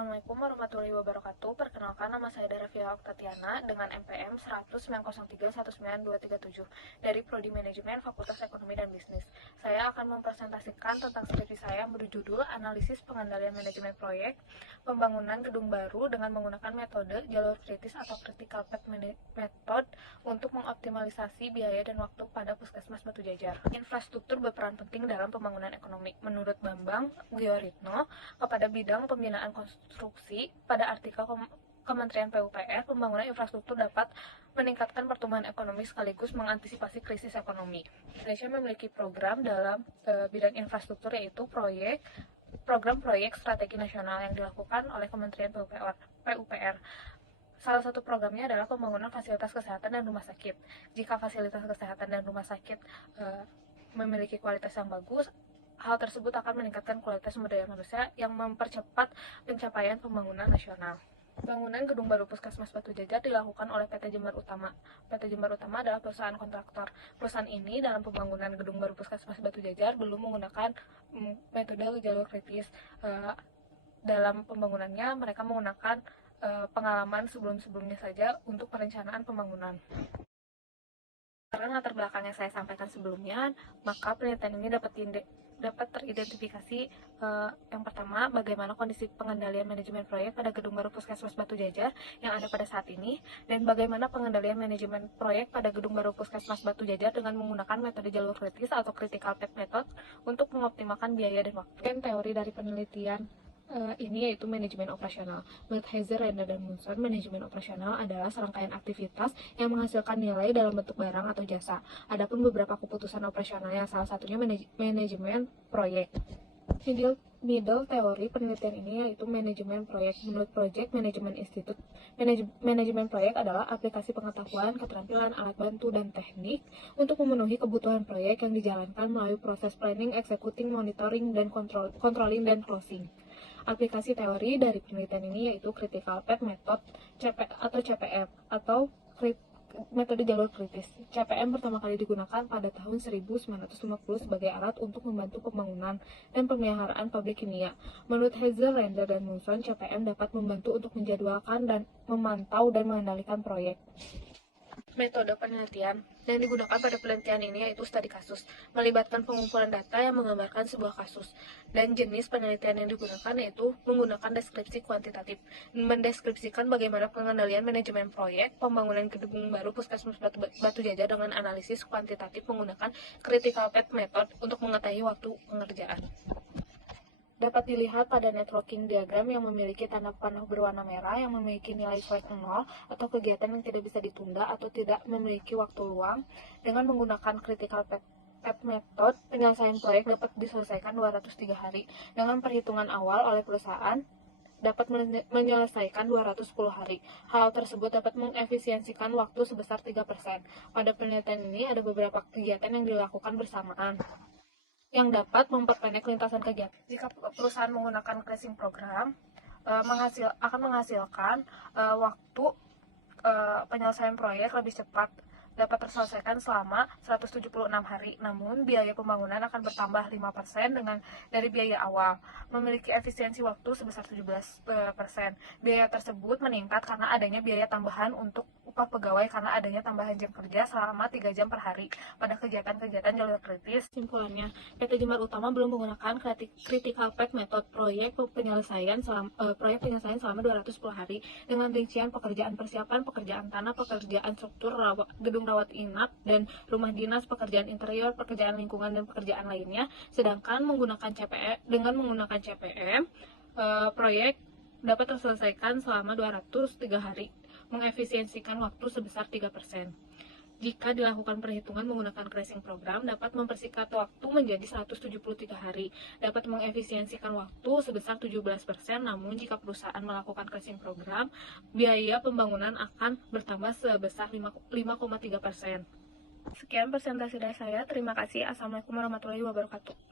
Assalamualaikum warahmatullahi wabarakatuh. Perkenalkan, nama saya Daravia Oktatiana dengan NPM 10090319237 dari Prodi Manajemen Fakultas Ekonomi dan Bisnis. Saya akan mempresentasikan tentang skripsi saya yang berjudul Analisis Pengendalian Manajemen Proyek Pembangunan Gedung Baru dengan menggunakan metode jalur kritis atau critical path method untuk mengoptimalisasi biaya dan waktu pada Puskesmas Batu Jajar. Infrastruktur berperan penting dalam pembangunan ekonomi. Menurut Bambang Guyoritno, kepada bidang pembinaan konstruksi pada artikel Kementerian PUPR, pembangunan infrastruktur dapat meningkatkan pertumbuhan ekonomi sekaligus mengantisipasi krisis ekonomi. Indonesia memiliki program dalam bidang infrastruktur, yaitu program proyek strategi nasional yang dilakukan oleh Kementerian PUPR. Salah satu programnya adalah pembangunan fasilitas kesehatan dan rumah sakit. Jika fasilitas kesehatan dan rumah sakit memiliki kualitas yang bagus, hal tersebut akan meningkatkan kualitas sumber daya manusia yang mempercepat pencapaian pembangunan nasional. Bangunan gedung baru Puskesmas Batu Jajar dilakukan oleh PT Jember Utama. PT Jember Utama adalah perusahaan kontraktor. Perusahaan ini dalam pembangunan gedung baru Puskesmas Batu Jajar belum menggunakan metode jalur kritis. Dalam pembangunannya mereka menggunakan pengalaman sebelum-sebelumnya saja untuk perencanaan pembangunan. Karena latar belakang yang saya sampaikan sebelumnya, maka penelitian ini dapat teridentifikasi yang pertama, bagaimana kondisi pengendalian manajemen proyek pada gedung baru Puskesmas Batu Jajar yang ada pada saat ini, dan bagaimana pengendalian manajemen proyek pada gedung baru Puskesmas Batu Jajar dengan menggunakan metode jalur kritis atau critical path method untuk mengoptimalkan biaya dan waktu. Dan teori dari penelitian ini yaitu manajemen operasional. Menurut Heiser, Render, dan Munson, manajemen operasional adalah serangkaian aktivitas yang menghasilkan nilai dalam bentuk barang atau jasa. Adapun beberapa keputusan operasional yang salah satunya manajemen proyek. Middle teori penelitian ini yaitu manajemen proyek. Menurut Project Management Institute, manajemen proyek adalah aplikasi pengetahuan, keterampilan, alat bantu, dan teknik untuk memenuhi kebutuhan proyek yang dijalankan melalui proses planning, executing, monitoring, dan controlling dan closing. Aplikasi teori dari penelitian ini yaitu Critical Path Method atau CPM atau metode jalur kritis. CPM pertama kali digunakan pada tahun 1950 sebagai alat untuk membantu pembangunan dan pemeliharaan pabrik kimia. Menurut Heiser, Render, dan Munson, CPM dapat membantu untuk menjadwalkan dan memantau dan mengendalikan proyek. Metode penelitian yang digunakan pada penelitian ini yaitu studi kasus, melibatkan pengumpulan data yang menggambarkan sebuah kasus, dan jenis penelitian yang digunakan yaitu menggunakan deskripsi kuantitatif, mendeskripsikan bagaimana pengendalian manajemen proyek pembangunan gedung baru Puskesmas Batu Jajar dengan analisis kuantitatif menggunakan critical path method untuk mengetahui waktu pengerjaan. Dapat dilihat pada networking diagram yang memiliki tanda panah berwarna merah yang memiliki nilai flag 0 atau kegiatan yang tidak bisa ditunda atau tidak memiliki waktu luang. Dengan menggunakan critical path method, penyelesaian proyek dapat diselesaikan 203 hari. Dengan perhitungan awal oleh perusahaan, dapat menyelesaikan 210 hari. Hal tersebut dapat mengefisiensikan waktu sebesar 3%. Pada penelitian ini ada beberapa kegiatan yang dilakukan bersamaan yang dapat memperpendek lintasan kegiatan. Jika perusahaan menggunakan crashing program, akan menghasilkan waktu penyelesaian proyek lebih cepat, dapat terselesaikan selama 176 hari. Namun, biaya pembangunan akan bertambah 5% dari biaya awal, memiliki efisiensi waktu sebesar 17%. Biaya tersebut meningkat karena adanya biaya tambahan untuk upah pegawai karena adanya tambahan jam kerja selama 3 jam per hari pada kegiatan-kegiatan jalur kritis. Simpulannya, PT Jember Utama belum menggunakan critical path method proyek penyelesaian selama 210 hari dengan rincian pekerjaan persiapan, pekerjaan tanah, pekerjaan struktur, gedung rawat inap dan rumah dinas, pekerjaan interior, pekerjaan lingkungan, dan pekerjaan lainnya. Sedangkan dengan menggunakan CPM, proyek dapat terselesaikan selama 203 hari, mengefisiensikan waktu sebesar 3%. Jika dilakukan perhitungan menggunakan crashing program, dapat mempersingkat waktu menjadi 173 hari, dapat mengefisiensikan waktu sebesar 17%, namun jika perusahaan melakukan crashing program, biaya pembangunan akan bertambah sebesar 5,3%. Sekian presentasi dari saya, terima kasih. Assalamualaikum warahmatullahi wabarakatuh.